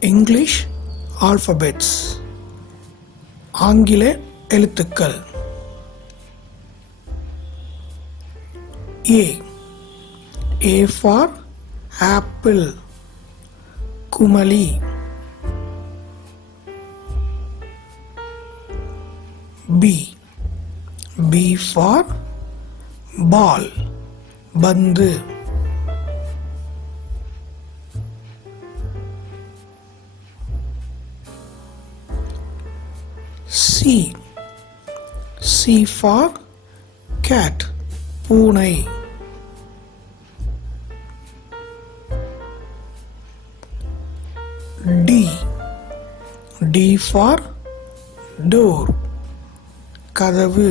English alphabets. ஆங்கில எழுத்துக்கள். A. A for apple. Kumily. B. B for ball. பந்து. C. C for cat. பூனை. D. D for door. கதவு.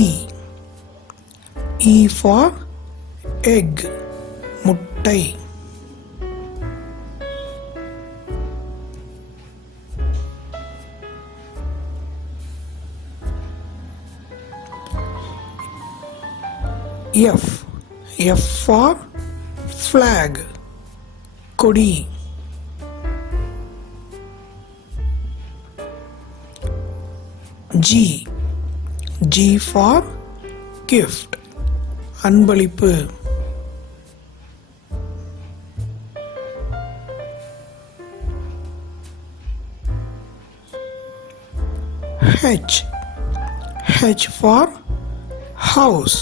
E. E for egg. முட்டை. F. F for flag. கொடி. G. G for gift. அன்பளிப்பு. H. H for house.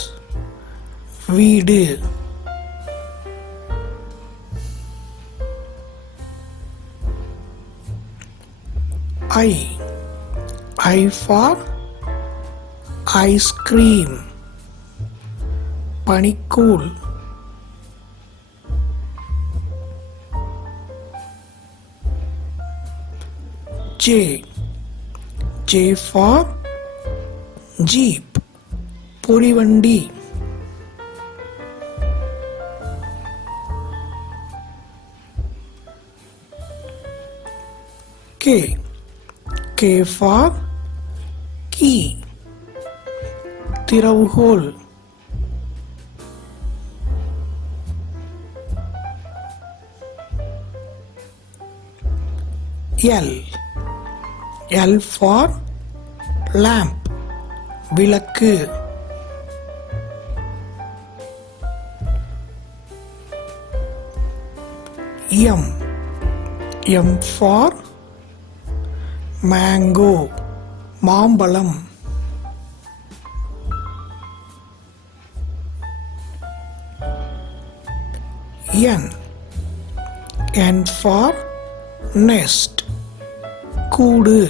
வீடு. I. I for ice cream. பனிக்கூழ். J. J for jeep. பொறிவண்டி. K. K for key. திறவுகோல். L. L for lamp. விளக்கு. M. M for mango. மாம்பழம். N. N for nest. கூடு.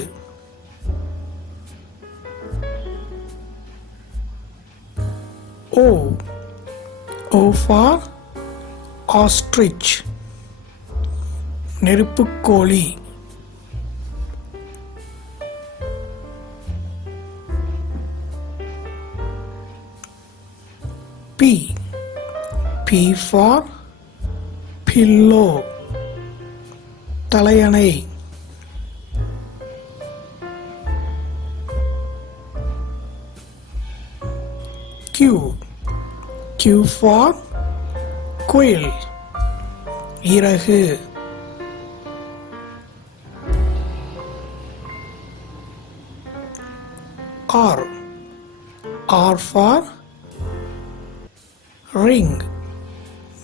O. O for ostrich. நெருப்புக்கோழி. P. P for pillow. தலையணை. Q. Q for quail. இறகு. R. R for ring.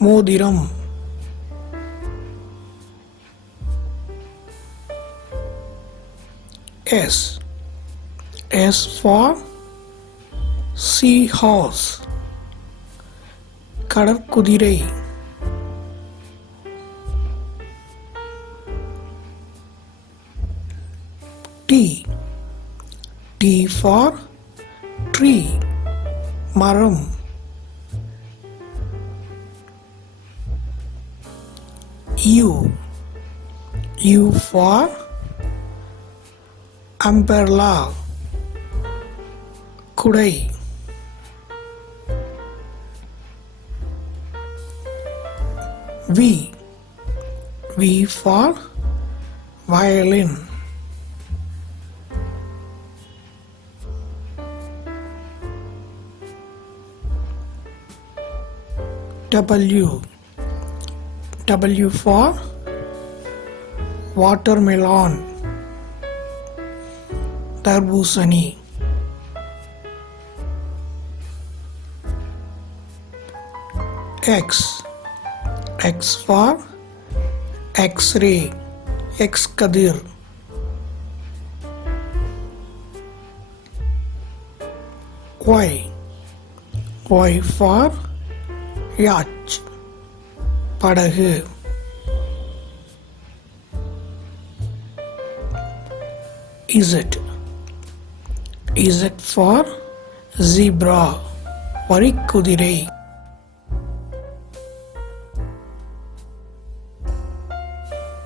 மோதிரம். S. S for seahorse. கடற்குதிரை. T. T for tree. மரம். U. U for umbrella. குடை. V. V for violin. W. W for watermelon, தர்பூசணி. X. X for X-ray, X Kathir. Y. Y for yacht, படகு. Z. Z for zebra, வரிக்குதிரை.